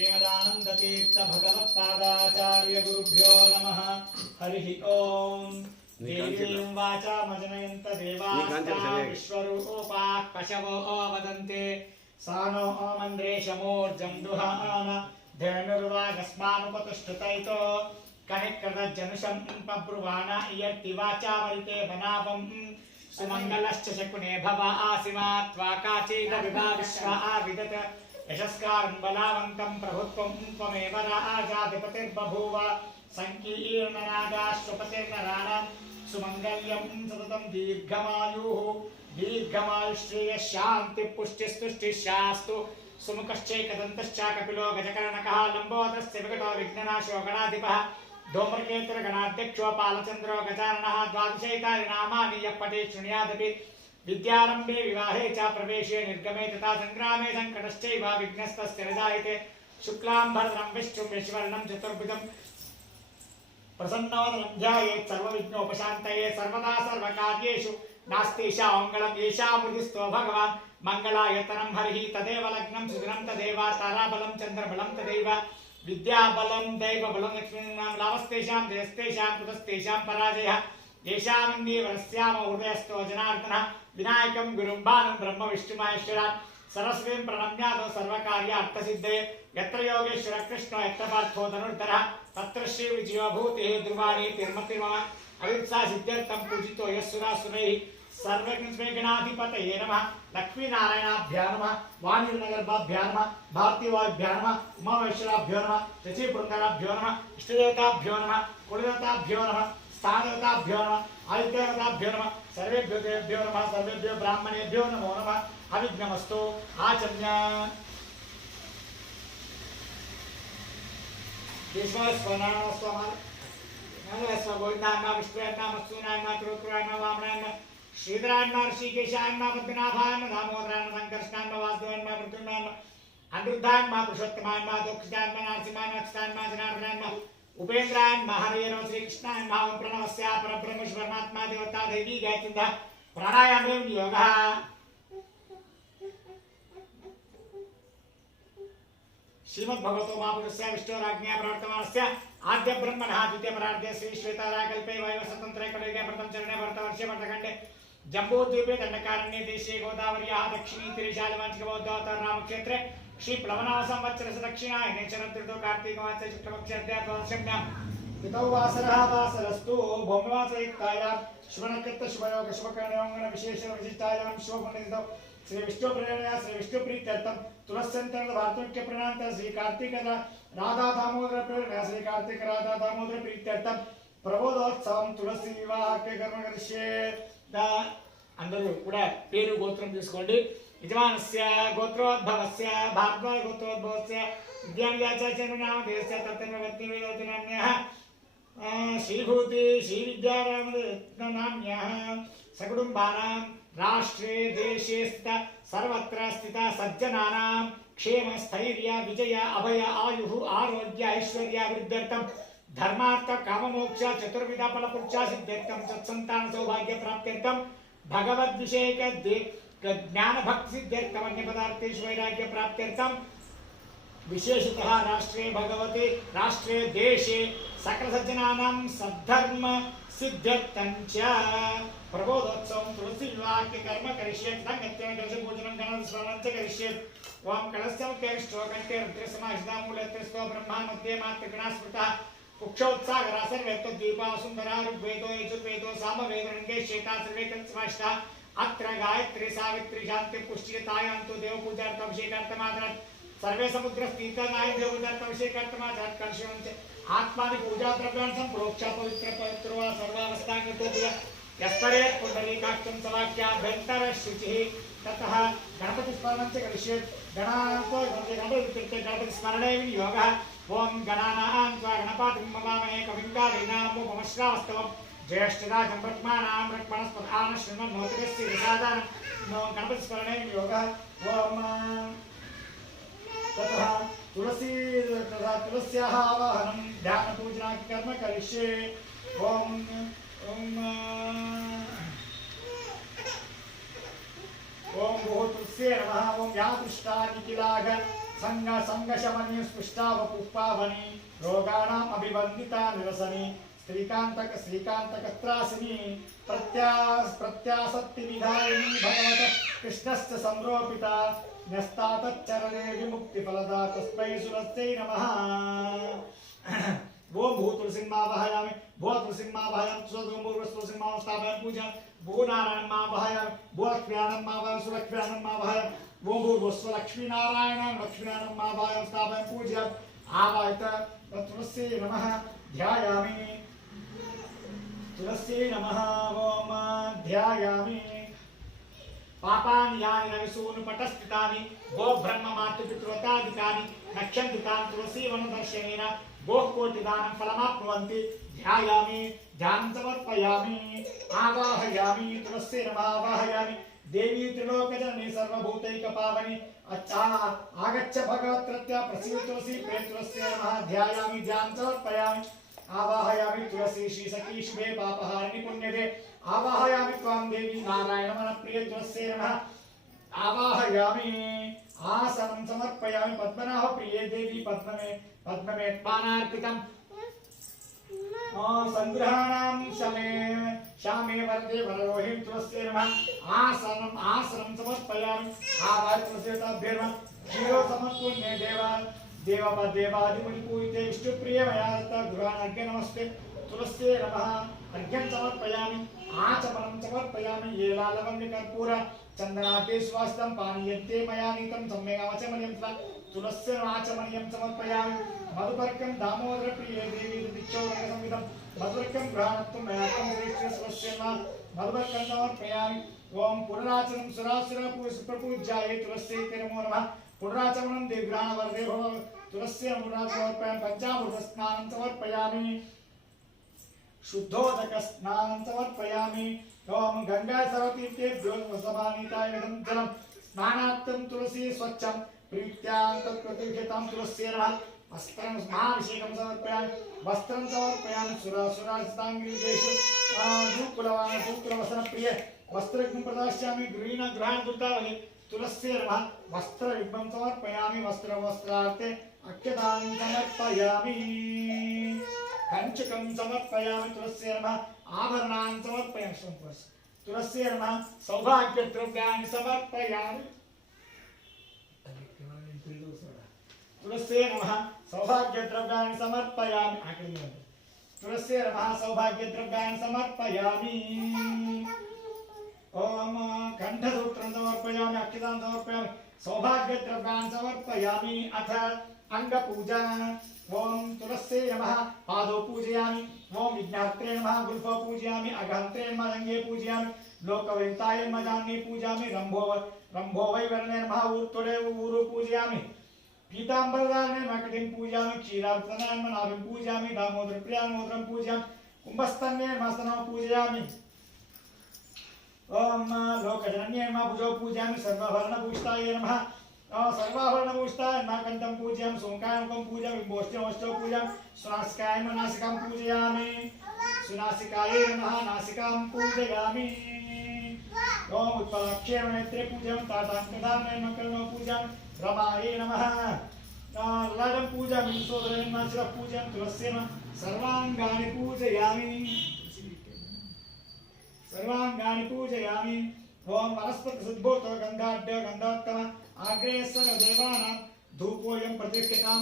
श्रीमदानंदतीर्थ भगवत्पादाचार्य गुरुभ्यो नमः। हरि ओम। देवीं वाचामजनयन्त देवास्ता विश्वरूपाः पशवो वदन्ते सानो मन्द्रेशमूर्जं दुहान धेनुर्वागस्मानुपतुष्टुतैतो कनिकृतजनुषं पब्रुवाण इयर्ति वाचामरिते वनावं सुमङ्गलश्च शकुने भव आसिमात्वा काचीद विभाविश्वा विदत यशस्कारं बलावन्तं प्रभुत्वं त्वमेव राजाधिपतिर्बभूव संकीर्णनागाश्वपतिर्नराणां सुमङ्गल्यं सततं दीर्घमायुः दीर्घमायुश्रेयः शान्तिपुष्टिस्तुष्टिश्शास्तु सुमुखश्चैकदन्तश्च कपिलो गजकर्णकः लम्बोदरस्य विकटो विघ्ननाशो गणाधिपः धूम्रकेतुर्गणाध्यक्षो पालचन्द्रो गजाननः द्वादशैतानि नामानि यः पठेत् शृणुयादपि विद्यारम्भे विवाहे च प्रवेशे निर्गमे तथा संग्रामे सङ्कटश्चैव विघ्नस्तस्य न जायते शुक्लाम्बरधरं विष्णुं यशवर्णं चतुर्भुजं प्रसन्नवदनं ध्यायेत् सर्वविघ्नोपशान्तये सर्वदा सर्वकार्येषु नास्तीशा मङ्गलम् येषा मृदिस्तो भगवान् मङ्गलायतनं हरिः तदेव लग्नं सुदिनं तदेव ताराबलं चन्द्रबलं तदेव विद्याबलं दैवबलं लक्ष्मीनां लाभस्तेषां जयस्तेषां कुतस्तेषां पराजयः येषामिन्दीवरस्याम हृदयस्थो जनार्दनः विनायकं गुरुं भानुं ब्रह्म विष्णुमहेश्वरान् सरस्वतीं प्रणम्यादो सर्वकार्यार्थसिद्धये यत्र योगेश्वरः कृष्णो यत्र पार्थो धनुर्धरः तत्र श्रीविजयो भूतिः ध्रुवाणी तिर्मतिर्मम अविद्सा सिद्ध्यर्थं पूजितो यस्सुरासुरैः सर्वज्ञस्मेगणाधिपतये नमः लक्ष्मीनारायणाभ्यां नमः वाणीर्नगर्भाभ्यां नमः भारतीवाभ्यां नमः उमामहेश्वराभ्यो नमः शचीपुरन्दराभ्यो नमः इष्टदेवताभ्यो नमः कुलदेवताभ्यो नमः स्थानदेवताभ्यो नमः आदित्यदेवताभ्यो नमः सर्वेभ्यो देवेभ्यो नमः सर्वेभ्यो ब्राह्मणेभ्यो नमो नमः अविघ्नमस्तु आचम्य श्रीधरान्मा ऋषिकेशान्मा पद्मनाभान्मा दामोदरान्मा संकर्षणान्मा वासुदेवान्मा मृत्युन्मा अनिरुद्धान्मा पुरुषोत्तमान्मा दोक्षितान्मा नरसिंहान्मा अच्युतान्मा जनार्दनान्मा उपेन्द्रान्मा हरये नमः श्रीकृष्णान्मा ओं प्रणवस्य परब्रह्मेश्वरमात्मा देवता देवी गायत्री प्राणायामे योगः श्रीमद्भगवतो महापुरुषस्य विष्णुराज्ञया प्रवर्तमानस्य आद्य ब्रह्मणः द्वितीय परार्धे श्री श्वेताराकल्पे वैवस्वतन्त्रे कलियुगे प्रथम चरणे भरतवर्षे भरतखण्डे जम्बूद्वीपे दण्डकारण्ये देशे गोदावर्याः दक्षिणी तीरशालिवांशिकबौद्धोत्तर रामक्षेत्रे श्री प्लवनाम संवत्सरस्य दक्षिणायने शरदृतौ कार्तिकमासे शुक्लपक्षाद्या द्वादशम्यां तिथौ वासरः वासरस्तु भौमवासयुक्तायां शुभनक्षत्र शुभयोग शुभकर्णयोगण विशेष विशिष्टायां शुभपुण्यतिथौ श्री विष्णु प्रेरणया श्री विष्णु प्रीत्यर्थम तुलस्यंतर भारतमुख्य प्रणांत श्री कार्तिक राधा दामोदर प्रेरणया श्री कार्तिक राधा दामोदर प्रीत्यर्थम प्रबोधोत्सवं तुलसी विवाह के कर्म करिष्ये अंदरू కూడా పేరు గోత్రం తీసుకోండి యజమానస్య గోత్రోద్భవస్య భార్గవ గోత్రోద్భవస్య విద్యావ్యాచార్య నామధేయస్య తత్తన్వత్తి వేదోతినామ్యః శ్రీభూతి శ్రీ విద్యారామ నామ్యః సకుటుంబానాం राष्ट्रे देशे स्थित सर्वत्र स्थित सज्जनानां क्षेम स्थैर्य विजय अभय आयुः आरोग्य ऐश्वर्य वृद्ध्यर्थं धर्मार्थ काममोक्ष चतुर्विध फलपुरुषा सिद्ध्यर्थं सत्संतान सौभाग्य प्राप्त्यर्थं भगवद्विषयक ज्ञान भक्ति सिद्ध्यर्थं अन्य पदार्थेषु वैराग्य प्राप्त्यर्थं विशेषतः राष्ट्रे भगवते राष्ट्रे देशे सकल सज्जनानां सद्धर्म सिद्ध्यर्थं च प्रबोधोत्सवं तुलसी विवाह के कर्म करिष्ये तंगत्यं कलश पूजनं गणपति स्मरणं च करिष्ये ओम कलशमुख्यष्टो कंठे रुद्रसमाहिता मूलत्रस्तो ब्रह्मा मध्ये मातृगणा स्मृतः कुक्षोत्सागरा सर्वेतो दीपा सुंदरा ऋग्वेदो यजुर्वेदो सामवेदो शेता सर्वे तत्समाहिता अत्र गायत्री सावित्री शांति पुष्टितायांतु देव पूजार्थं अभिषेकार्थमादरात् सर्वे समुद्रस्थितानाय देव पूजार्थं अभिषेकार्थमादरात् कलशं च आत्मानि पूजा द्रव्याणि संप्रोक्ष पवित्र पवित्रो वा सर्वावस्थांगतो यस्परे पुंडरीकाक्षं समाख्याभ्यन्तर शुचिः ततः गणपति स्मरणं च करिष्येत् गणपति स्मरणे योगः ओम गणानां त्वा गणपतिं ममामहे कविं कालीनामुपमश्रावस्तवं ज्येष्ठराजं ब्रह्माणां ब्रह्मणस्पदान शृण्वन्नोतिरस्य विसादानं गणपति स्मरणे योगः ओम ततः तुलस्याः आवाहनं ध्यानपूजनादि कर्म करिष्ये ओम ओम भूतुस्य नमः ओम यादृष्टा निखिलाघ संग संगशमनी स्पृष्टावपुष्पावनी रोगाणाम् अभिवन्दिता निरसनी श्रीकांतक श्रीकांतक त्रासिनी प्रत्यासक्ति विधायिनी भगवत कृष्णस्य संरोपिता न्यस्तातच्चरणे विमुक्ति फलदा तस्मै सुरस्यै नमः। वो भूतुलसिंहा वहायामि भो तुलसिंहा वहायामि सुरगुम्बुर्वस्तुलसिंहा स्थापयामि पूजा भो नारायण मा वहायामि भो लक्ष्मीनारायण मा वहायामि सुलक्ष्मीनारायण मा वहायामि वो भूर्वस्व लक्ष्मीनारायण लक्ष्मीनारायण मा वहायामि स्थापयामि पूजा आवाहित तुलस्यै नमः ध्यायामि तुलस्यै नमः ओम ध्यायामि पापानि यानि रविसूनुपटस्थितानि गो ब्रह्म मातृपितृवतादिकानि नक्षन्तितानि तुलसीवनदर्शनेन गोः कोटिदानं फलमाप्नुवन्ति ध्यायामि ध्यानं समर्पयामि आवाहयामि तुलस्यै नमः आवाहयामि देवी त्रिलोकजननी सर्वभूतैकपावनी अच्छा आगच्छ भगवत्रत्या प्रसीद तुलसी प्रिय तुलस्यै नमः ध्यायामि ध्यानं समर्पयामि आवाहयामि तुलसी श्रीसखी शुभे पापहारिणि पुण्यदे आवाहयामि त्वां देवी नारायण मन प्रिय तुलस्यै नमः आवाहयामि आसनं समर्पयामि पद्मनाभ प्रिये देवी पद्ममे त्वानार्पितम् संग्रहाणां श्यामे वरदे वररोहिणी तुलस्यै नमः आसनं समर्पयामि आवाहयामि तुलस्यै नमः क्षीरो समर्पुण्ये देवादिमुनिपूजिते विष्णुप्रिय मया दत्त गृहाणाज्ञ नमस्ते तुलस्यै नमः अर्घ्यं समर्पयामि आचमनं समर्पयामि येलालवन्यकर्पूर चन्दनाद्यै सुवासितं पानीयन्ते मया नीतं सम्यगाचमनीयं तुलस्यै आचमनीयं समर्पयामि मधुपर्कं दामोदर प्रिये देवी दिक्षौरङ्गसंविधं मधुपर्कं गृहाणत्वं मया श्रेष्ठस्वस्य मधुपर्कं समर्पयामि ओम पुनराचनं सुरासुरप्रपूज्याय तुलस्यै ते नमो नमः पुनराचमनं देवग्रहणवरदे भव तुलस्यै पुनराचमनं पंचामृतस्नानं समर्पयामि शुद्धोदकस्नानं समर्पयामि ओम गंगा सरतीर्थेभ्यो वसवानीताय इदं जलं स्नानार्थं तुलसी स्वच्छं प्रीत्या तत्प्रतिहितं तुलस्यै नमः वस्त्रं महाभिषेकं समर्पयामि वस्त्रं समर्पयामि सुरासुरास्ताङ्गिरीदेशु धूकुलवसन प्रिय वस्त्रं प्रदास्यामि गृहीण ग्रहण दुर्तावली तुलस्यै नमः वस्त्रयुग्मं समर्पयामि वस्त्रार्थे अक्षतां समर्पयामि कंचकं समर्पयामि तुलस्यै नमः आभरणानि समर्पयामि तुलस्यै नमः सौभाग्यद्रव्याणि समर्पयामि तुलस्यै नमः सौभाग्यद्रव्याणि समर्पयामि तुलस्यै नमः सौभाग्यद्रव्याणि समर्पयामि ओम कंठसूत्रं समर्पयामि अक्षतां समर्पयामि सौभाग्यद्रव्याणि समर्पयामि अथ अंगपूजा ओम तुलस्यै नमः पादौ पूजयामि ओम विघ्नात्रे नमः गुल्फो पूजयामि अघान्त्रे नमः अंगे पूजयामि लोकवैताय मजान्ये पूजयामि रंभो वै वर्णे नमः ऊर्ध्वे ऊरु पूजयामि पीतांबरदाने मकटिं पूजयामि क्षीरार्चनां नाभिं पूजयामि दामोदर प्रियामोदरं पूजयामि कुंभस्तन्ये मस्तनं पूजयामि ओम लोकजनन्ये नमः भुजौ पूजयामि सर्वाभरणभूषिताय नमः सर्वाभरणभूषिताय नमः कंठं पूजयामि सोमकाय मुखं पूजयामि गोष्ठ्यमष्टौ पूजयामि सुनासिकाय नमः नासिकां पूजयामि सुनासिकाय नमः नासिकां पूजयामि ओम उत्पलाक्षे नेत्रे पूजयामि ताताङ्कदाने नमः कर्णौ पूजयामि रमाये नमः ललाटं पूजयामि सोदरे नमः शिरः पूजयामि तुलस्यै नमः सर्वाङ्गानि पूजयामि ओम वनस्पति सद्भूतो गन्धाढ्य गन्धोत्तम आग्रेसर देवानां धूपोऽयं प्रतिष्ठितां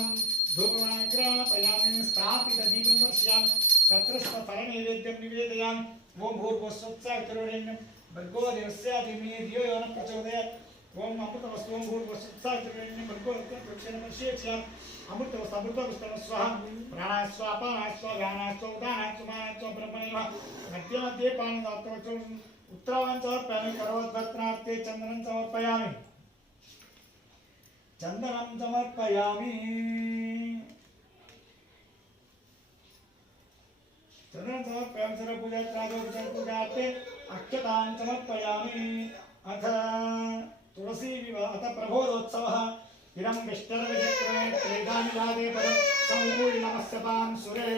धूपमाग्रापयामि स्थापित दीपं दर्शयामि तत्र फलनैवेद्यं निवेदयामि ओम भूर्भुवस्सुत्सावितुर्वरेण्यं भर्गो देवस्य धीमहि धियो यो नः प्रचोदयात् ओम अमृतवस्तु भूर्भुवस्सुत्सावितुर्वरेण्यं भर्गो देवस्य प्रचोदयात् अमृतवस्तु अमृतवस्तु स्वाहा प्राणाय स्वाहा अपानाय स्वाहा व्यानाय स्वाहा उदानाय स्वाहा स्वाहा ब्रह्मणे नमः मध्ये मध्ये पाणिदात्तवचो उत्तरावं समर्पयामि करोद्भक्तार्थे चन्दनं समर्पयामि चन्दनं समर्पयामि सर्वपूजार्थे अक्षतान् समर्पयामि अथ तुलसी विवाह अथ प्रबोधोत्सवः इदं विष्टरविचित्रे त्रेधानिलादे पदं समूलि नमस्यतां सुरे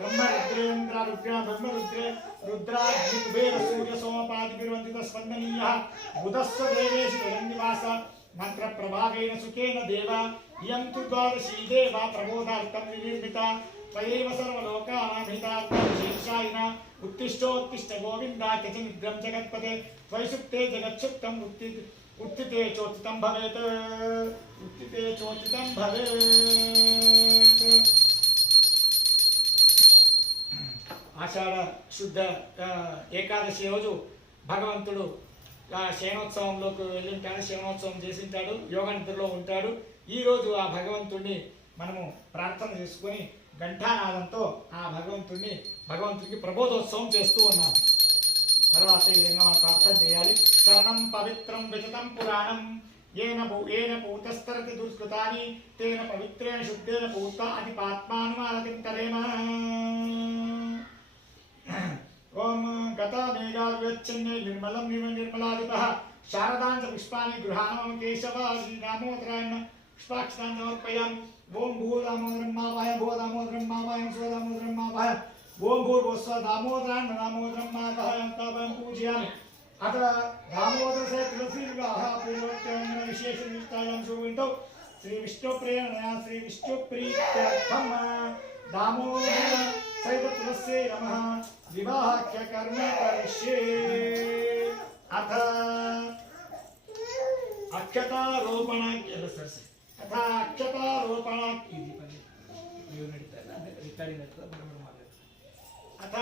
ब्रह्मरुद्रेन्द्र ब्रह्मरुद्रे रुद्राग्निकुबेर सूर्य सोमपादिभिर्वन्दितः स्पन्दनीयः बुधस्व देवेषु जगन्निवास मंत्र प्रभावेन सुखेन देव इयं तु द्वादशी देवा प्रबोधार्थं विनिर्मिता त्वयैव सर्वलोकानाभितार्थं शीर्षायिन उत्तिष्ठोत्तिष्ठ गोविन्दा त्यज निद्रं जगत्पते त्वयि सुप्ते जगच्छुप्तम् उत्थिते चोत्थितं भवेत् उत्थिते चोत्थितं भवेत्। ఆషాఢ శుద్ధ ఏకాదశి రోజు భగవంతుడు శయనోత్సవంలోకి వెళ్ళింటాడు, శయనోత్సవం చేసింటాడు, యోగ నిద్రలో ఉంటాడు. ఈరోజు ఆ భగవంతుడిని మనము ప్రార్థన చేసుకొని ఘంటానాదంతో ఆ భగవంతుడికి ప్రబోధోత్సవం చేస్తూ ఉన్నాము. తర్వాత ఈ విధంగా మనం ప్రార్థన చేయాలి. శరణం పవిత్రం విచితం పురాణం ఏన పూతస్తరతి దుష్కృతాని తేన పవిత్రేణ శుద్ధేన పూత అది పాత్మానుమానతిం తరేమ. ఓం గతా మేఘావ్యచ్చన్నే నిర్మలం నిర్మలాదిపః శారదాంచ పుష్పాని గృహాణం కేశవ శ్రీరామోత్తరాయణ పుష్పాక్షతాన్ని సమర్పయామి. ఓం భూదామోదరం మావాయ భూదామోదరం మావాయ స్వదామోదరం మావాయ ఓం భూర్భుస్వ దామోదరాయణ దామోదరం మావాయం పూజయామి. अथ दामोदर से तुलसी विवाह पूर्वोत्तम विशेष निष्ठायां शुभविंतो श्री विष्णु प्रेरणया श्री विष्णु प्रीत्यर्थम दामोदर सहित तुलसी नमः विवाहस्य कर्म करिष्ये. अथ अक्षतारोपण अथ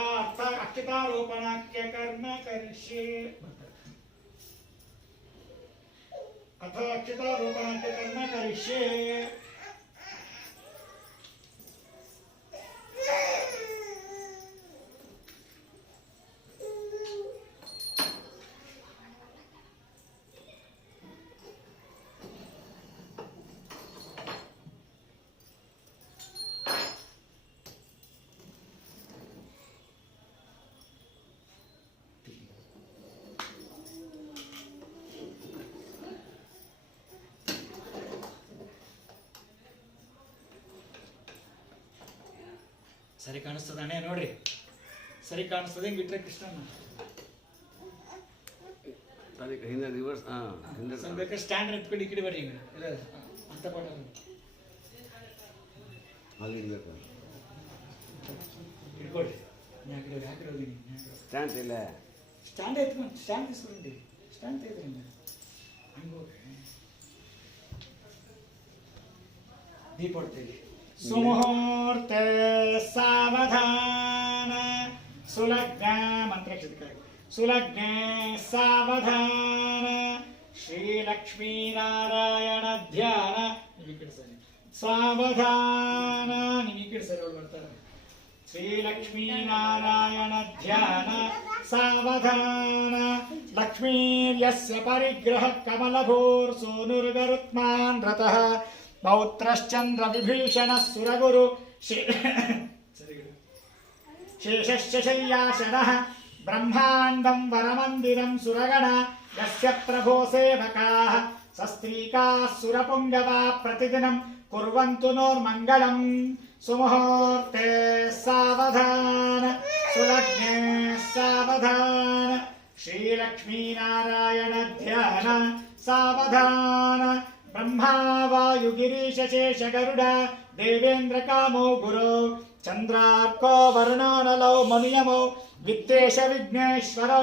अक्षतारोपणाख्य कर्म करिष्ये. अथ अक्षतारोपणाख्य कर्म करिष्ये. ಸರಿ ಕಾಣಿಸ್ತದಾನೆ ನೋಡ್ರಿ, ಸರಿ ಕಾಣಿಸ್ತದೆ. ಹಿಂಗಿಟ್ರೆ ಕೃಷ್ಣನ ಬೇಕಾದ್ರೆ ಸ್ಟ್ಯಾಂಡ್ ಎತ್ಕೊಂಡು ಈ ಕಡೆ ಬರ್ರಿ. ಈಗ ಅಂತ ಪಾಠ ಇಟ್ಕೊಡ್ರಿ. ಸ್ಟ್ಯಾಂಡ್ ಇಲ್ಲ, ಸ್ಟ್ಯಾಂಡ್ ಎತ್ಕೊಂಡು ಸ್ಟ್ಯಾಂಡ್ తీసుకుండి ಸ್ಟ್ಯಾಂಡ್ ತೆಗೆದ್ರಿಂದ ಹಂಗೆ ಹೋಗ್ರಿ. ದೀಪ ಹೊಡ್ತೇವೆ. सुमुहूर्ते सावधान सुलग्न मंत्र सुलग्ने सावधान श्री लक्ष्मी नारायण ध्यान सावधान श्री लक्ष्मी नारायण ध्यान सावधान लक्ष्मीर्यस्य परिग्रह कमलभूर् सोनुर्गरुत्मान् रतः पौत्रश्चंद्र विभीषण सुरगुरु शेषश्च शय्यासनः ब्रह्मांडं वरमंदिरं सुरगण यस्य प्रभो सेवकाः सस्त्रीकाः सुरपुंगवा प्रतिदिनं कुर्वन्तु नोर्मङ्गलं. सुमुहूर्ते सावधान सुलग्ने सावधान श्रीलक्ष्मीनारायण ध्यान सावधान ब्रह्मा वायु गिरीश शेष गरुड देवेन्द्र कामो गुरो चंद्रार्को वरुणानलो मनुयमो वित्तेश विघ्नेश्वरो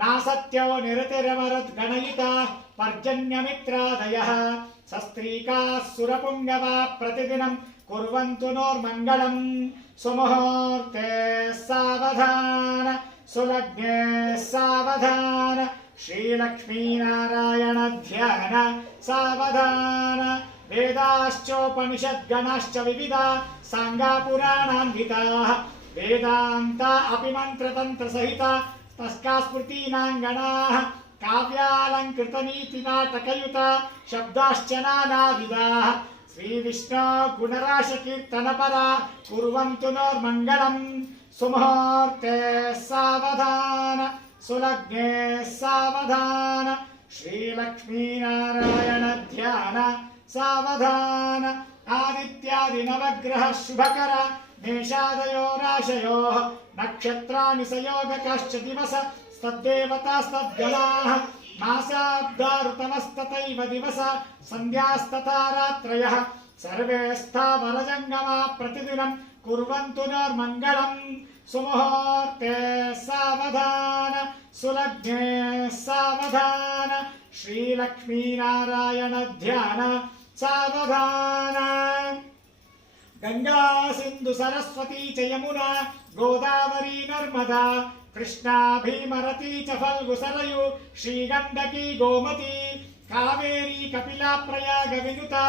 नासत्यो निरतिरमरुत् गणयिता पर्जन्यमित्रादयः सस्त्रीकाः सुरपुंगवा प्रतिदिनं कुर्वन्तु नोर्मङ्गलं. सुमुहूर्ते सावधान सुलग्ने सावधान श्रीलक्ष्मीनारायण ध्यान सावधान वेदाश्चोपनिषद्गणाश्च विविधा सांगा पुराणान्विताः वेदान्ता अपि मन्त्रतन्त्रसहिता तस्का स्मृतीनाङ्गणाः काव्यालङ्कृतनीतिनाटकयुता शब्दाश्च नानाविधाः श्रीविष्णो गुणराशकीर्तनपरा कुर्वन्तु नोर्मङ्गलं. सुमुहूर्ते सावधान सुलग्ने सावधान श्रीलक्ष्मीनारायण ध्यान सावधान आदित्यादि नवग्रह शुभकर मेषादयो राशयोः नक्षत्राणि संयोगकाश्च दिवस तद्देवतास्तद्गणाः मासाब्दा ऋतवस्तथैव दिवस सन्ध्यास्तथा रात्रयः सर्वे स्थावरजङ्गमा प्रतिदिनं कुर्वन्तु नर्मङ्गलम् सुमुहूर्ते सावधान सुलग्ने सावधान श्रीलक्ष्मीनारायण ध्यान सावधान गंगा सिंधु सरस्वती च यमुना गोदावरी नर्मदा कृष्णा भीमरती च फल्गु सरयू श्रीगंडकी गोमती कावेरी कपिला प्रयाग विनुता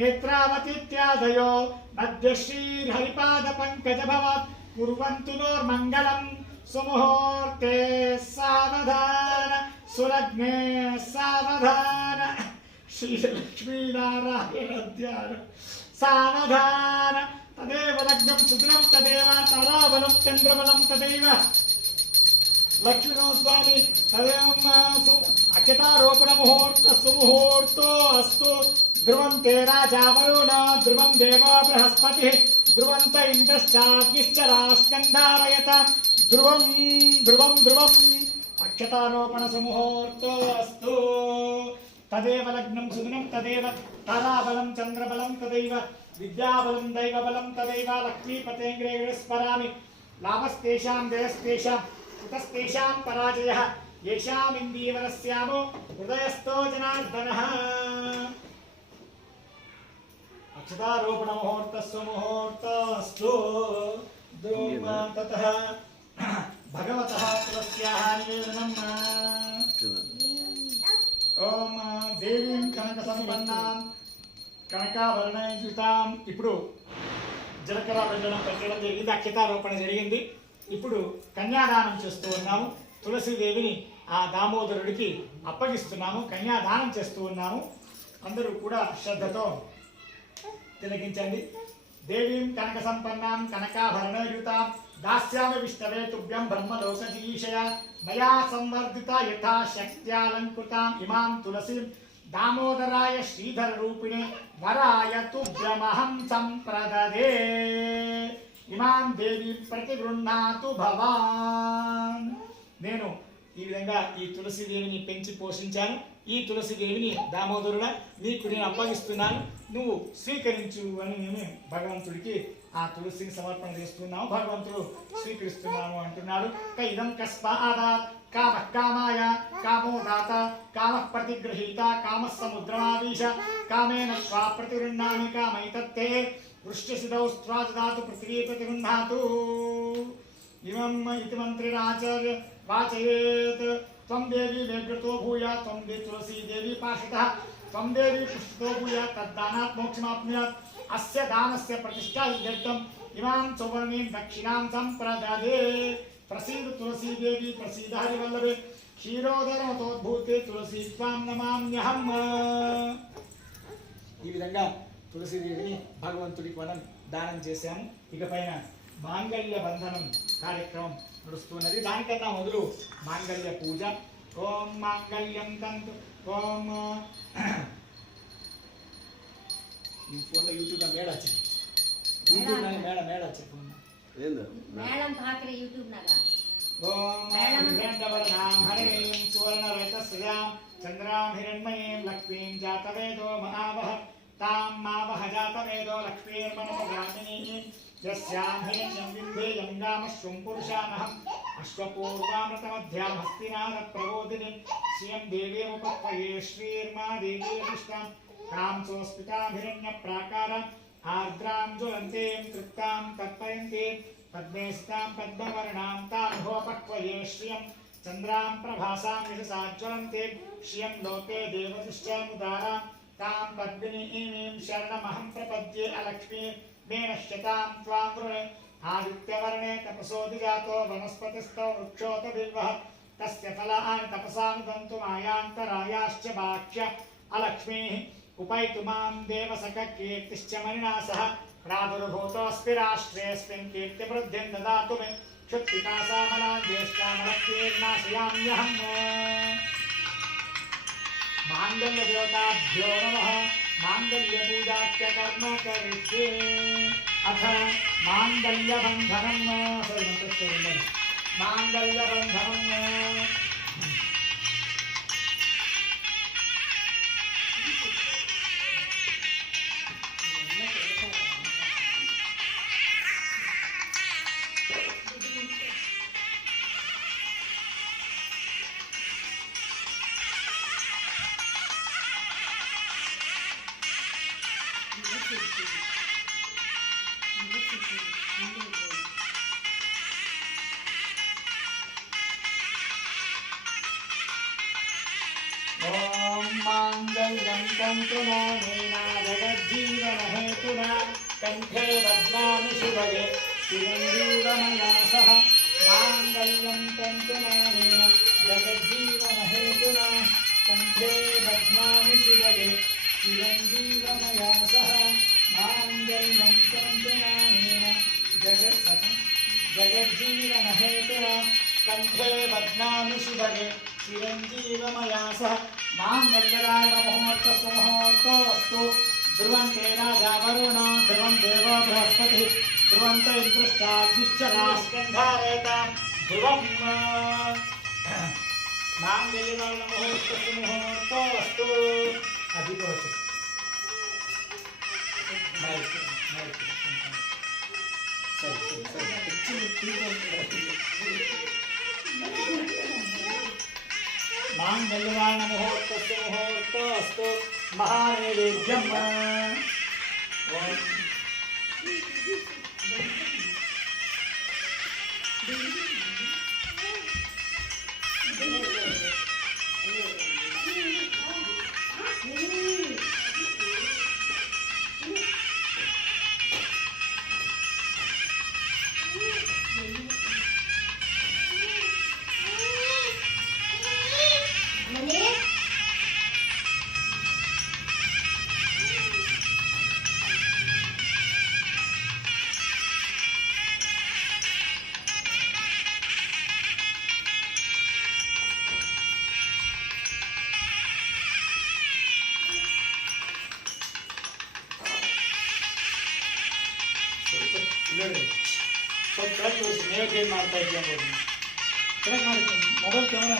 नेत्रावतीत्यादयो मध्यश्री हरिपाद पंकज भवत् कुर्वन्तु नोर्मङ्गलम् सुमुहूर्ते सावधान सुलग्ने सावधान श्रीलक्ष्मीनारायण ध्यान सावधान तदेव लग्नं सुदिनं तदेव ताराबलं चन्द्रबलं तदैव लक्ष्मीनोस्वामी तदेव अक्षतारोपण मुहूर्त सुमुहूर्तो अस्तु ध्रुवं ते राजा वरुण ध्रुवं देव बृहस्पतिः ध्रुवन्त इन्द्रश्चाग्निश्च रास्कन्धारयत ध्रुवं ध्रुवं ध्रुवम् अक्षतारोपण सुमुहूर्तो अस्तु तदेव लग्नं सुदिनं तदेव ताराबलं चन्द्रबलं तदैव विद्याबलं दैवबलं तदैव लक्ष्मीपतेङ्ग्रे स्मरामि लाभस्तेषां जयस्तेषां कुतस्तेषां पराजयः येषाम् इन्दीवरस्यामो हृदयस्थो जनार्दनः अक्षतारोपण मुहूर्तस्व मुहूर्तस्तु ततः भगवतः तुलस्याः निवेदनम् ओम देवीं कनक संपन्नां కనకాభరణయుతాం ఇప్పుడు జలకర వెళ్ళడం పెట్టడం జరిగింది అక్షతారోపణ జరిగింది ఇప్పుడు కన్యాదానం చేస్తూ ఉన్నాము తులసీదేవిని ఆ దామోదరుడికి అప్పగిస్తున్నాము కన్యాదానం చేస్తూ ఉన్నాము అందరూ కూడా శ్రద్ధతో తిలకించండి దేవీం కనక సంపన్నాం కనకాభరణయుతాం దాస్యామి విష్ణవే తుభ్యం బ్రహ్మలోకజీషయ మయా సంవర్ధిత యథా శక్త్యాలంకృతాం ఇమాం తులసీం दामोदराय श्रीधर रूपिणे वराय तुभ्यमहं संप्रददे इमां देवी प्रतिगृह्णातु भवान् నేను ఈ విధంగా ఈ తులసీదేవిని పెంచి పోషించాను ఈ తులసీదేవిని దామోదరుడా నీకు నేను అప్పగిస్తున్నాను నువ్వు స్వీకరించు అని నేను భగవంతుడికి ఆ తులసిని సమర్పణ చేస్తున్నాను భగవంతుడు స్వీకరిస్తున్నాను అంటున్నాడు కైదం కస్మాదాత్ కామ కామాయ కామో దాత కామ ప్రతిగృహీత కామ సముద్రమావీశ కామేన స్వా ప్రతిగృహ్ణామి కామైతత్తే వృష్టిసిదౌ స్వాదదాతు పృథివీ ప్రతిగృహ్ణాతు ఇమం ఇతి మంత్రిరాచార్య वाचयेत् त्वं देवी वेगृतो भूयात् त्वं तुलसी देवी पाशितः त्वं देवी पुष्टितो भूयात् तद्दानात् मोक्षमाप्नुयात् अस्य दानस्य प्रतिष्ठा यज्ञम् इमां सुवर्णीं दक्षिणां संप्रददे प्रसीद तुलसी देवी प्रसीद हरिवल्लभे क्षीरोदरमतोद्भूते तुलसी त्वां नमाम्यहम् ఈ విధంగా తులసీదేవిని భగవంతుడికి మనం దానం చేశాము ఇకపైన మాంగళ్య బంధనం కార్యక్రమం నడుస్తున్నది దానికన్నా మొదలు మాంగళ్య పూజ ఓం మాంగళ్యం తంతు ఓం ఈ ఫోన్లో యూట్యూబ్లో మేడ వచ్చింది యూట్యూబ్లో మేడ వచ్చింది మేడం పాత్ర యూట్యూబ్ నగా ఓం హిరణ్యవర్ణాం హరిణీం సువర్ణరజతస్యాం చంద్రాం హిరణ్మయీం లక్ష్మీం జాతవేదో మహావహ तां मावह जातवेदो लक्ष्मीर्मनोगामिनीं यस्यां हिरण्यं विन्धेयं गामश्वं पुरुषानहम् अश्वपूर्वामृतमध्यां हस्तिनादप्रबोधिनीं श्रियं देवीमुपत्वये श्रीर्मा देवीष्टां तां सोऽस्मितां हिरण्यप्राकाराम् आर्द्रां ज्वलन्तीं तृप्तां तत्पयन्तीं पद्मे स्थितां पद्मवर्णां तां भोपक्वये श्रियं चन्द्रां प्रभासां यशसा ज्वलन्तीं श्रियं लोके देवदुश्चामुदारां तां पद्मिनीं शरणमहं प्रपद्ये अलक्ष्मी मेनश्यतां त्वां वृणे आदित्यवर्णे तपसोऽधिजातो वनस्पतिस्थो वृक्षोत बिल्वः तस्य फलानि तपसानुदन्तु मायान्तरायाश्च वाक्य अलक्ष्मीः उपैतु मां देवसखकीर्तिश्च मणिना सह प्रादुर्भूतोऽस्मि राष्ट्रेऽस्मिन् कीर्तिवृद्धिं ददातु मे क्षुत्पिपासामलां ज्येष्ठामलक्ष्मीर्नाशयाम्यहम् मांगल्यदेवताभ्यो नमः मांगल्यपूजाख्य कर्म करिष्ये अथ मांगल्यबन्धनं मांगल्यबन्धनं ओम मांगल्यं तन्तुनानेन जगज्जीवनहेतुना कंठे बध्नामि शुभगे चिरञ्जीवमया सह मांगल्यं तन्तुनानेन जगज्जीवनहेतुना कंठे बध्नामि शुभगे चिरञ्जीवमया सह मांगल्यं तन्तुनानेन जगज्जीवनहेतुना कंठे बध्नामि शुभगे चिरंजीवमया सह मांगल्यदायकमुहूर्तस्तु ध्रुवन्ते राजा वरुण ध्रुवं देवो बृहस्पतिः ध्रुवन्त इन्द्रश्चाग्निश्चरास्कन्धारयता ध्रुवं मांगल्यदायकमुहूर्तस्तु अधिकवस्तु मुहूर्तस्तु महानैवेद्यम् ನೈವೇದ್ಯ ಮಾಡ್ತಾ ಇದ್ದೀವಿ ಕರೆಕ್ಟ್ ಮಾಡಿ ಮೊಬೈಲ್ ಕ್ಯಾಮರಾ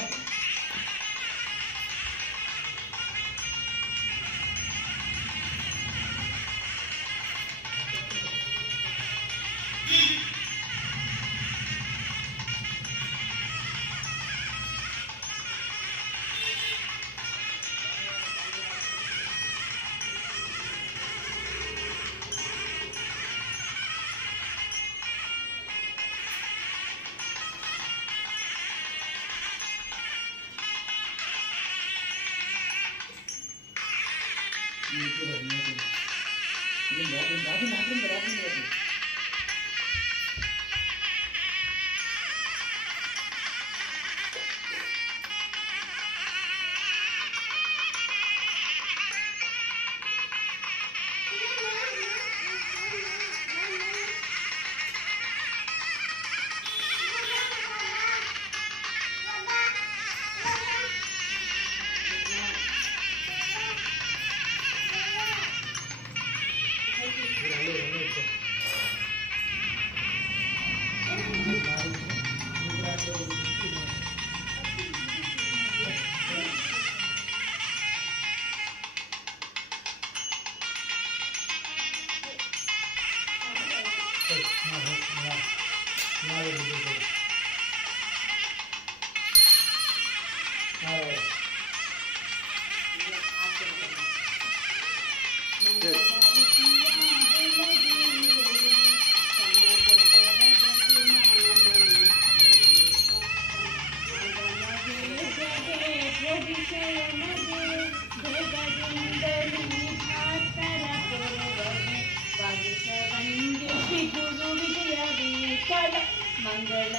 मंगल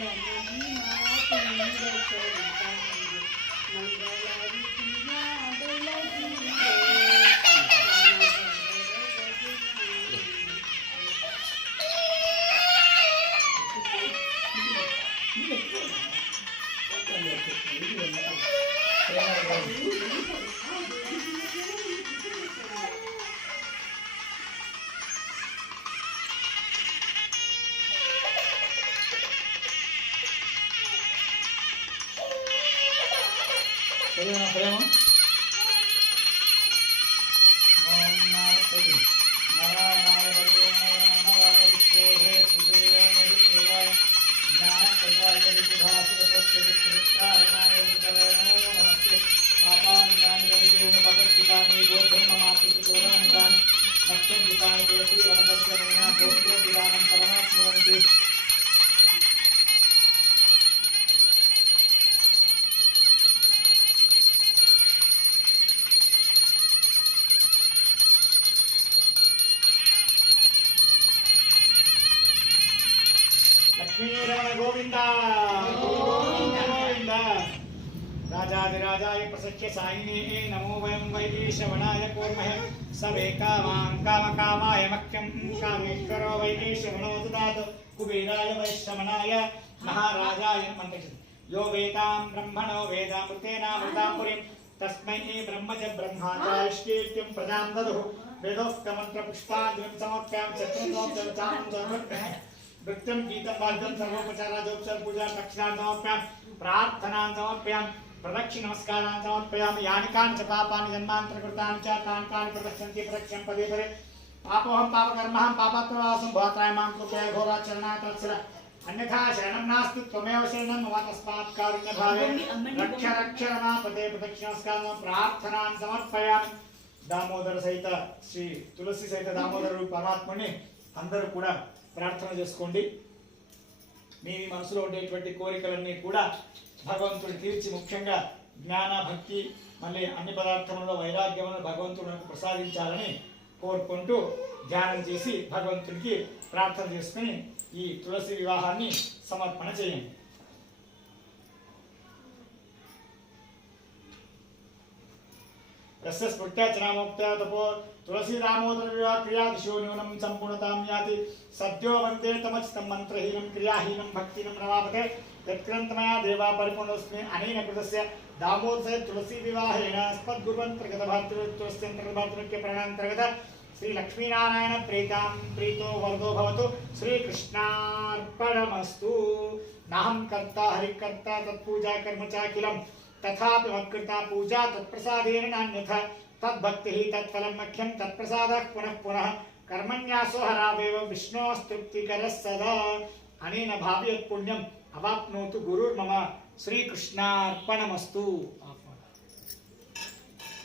मंगल प्रेम पापान्यानि रविशून्यपतस्थितानि गोधर्ममातृचोराणि तानि नक्षन्दितानि ते श्रीवनदर्शनेन भोक्तोदिदानं फलमाप्नुवन्ति लक्ष्मीरमण गोविंद गोविंद राजाधिराजाय प्रसख्य साइने नमो वयं वैदेशवनाय कुर्महे सबे कामां कामकामाय मह्यं कामेश्वरो वैदेशवनो ददातु कुबेराय वैश्रवणाय महाराजाय मन्त्रक्षते यो वेदां ब्रह्मणो वेदामृतेनामृतां पुरीं तस्मै ब्रह्म च ब्रह्मा चाष्टीत्यं प्रजां ददुः वेदोक्तमन्त्रपुष्पाञ्जलिं समर्पयामि चतुर्दोपचारं समर्पयामि नृत्यं गीतं वाद्यं सर्वोपचारादोपचार पूजा दक्षिणां समर्पयामि प्रार्थनां समर्पयामि प्रदक्षिण नमस्कारान् समर्पयामि यानि कानि च पापानि जन्मान्तरकृतानि च तानि तानि प्रदक्षन्ति प्रदक्षं पदे पदे पापोऽहं पापकर्महं पापात्मवासं भवत्राय मां कृपया घोराचरणाय तत्सर अन्यथा शरणं नास्ति त्वमेव शरणं मम तस्मात् कारुण्यभावेन रक्ष रक्ष रमापते प्रदक्षिण नमस्कारान् प्रार्थनां समर्पयामि दामोदर सहित श्री तुलसी सहित दामोदर परमात्मని అందరూ కూడా ప్రార్థన చేసుకోండి మీ మనసులో ఉండేటువంటి కోరికలన్నీ కూడా భగవంతుడు తీర్చి ముఖ్యంగా జ్ఞాన భక్తి మళ్ళీ అన్ని పదార్థములలో వైరాగ్యమును భగవంతుడు మనకు ప్రసాదించాలని కోరుకుంటూ ధ్యానం చేసి భగవంతుడికి ప్రార్థన చేసుకుని ఈ తులసి వివాహాన్ని సమర్పణ చేయండి यस्य स्फुट्याचनामोक्त्या तपो तुलसी दामोदर विवाह क्रिया दिशो न्यूनं संपूर्णतां याति सद्यो वन्दे तमचितं मन्त्रहीनं क्रियाहीनं भक्तिनं नमामते यत्कृन्तमया देवा परिपूर्णोऽस्मि अनेन कृतस्य दामोदर तुलसी विवाहेन अस्मद्गुरुवन्तर्गत भातृत्वस्यन्तर्भातृक्य प्राणान्तर्गत श्री लक्ष्मीनारायण प्रीतां प्रीतो वरदो भवतु श्रीकृष्णार्पणमस्तु नाहं कर्ता हरिकर्ता तत्पूजा कर्म चाखिलम् तथापि मत्कृता पूजा तत्प्रसादेन नान्यथा तद्भक्तिः तत्फलं मह्यं तत्प्रसादः पुनः पुनः कर्मण्यासो हरावेव विष्णोस्तुप्तिकरः सदा अनेन भावयत् पुण्यम् अवाप्नोतु गुरुर्मम श्रीकृष्णार्पणमस्तु।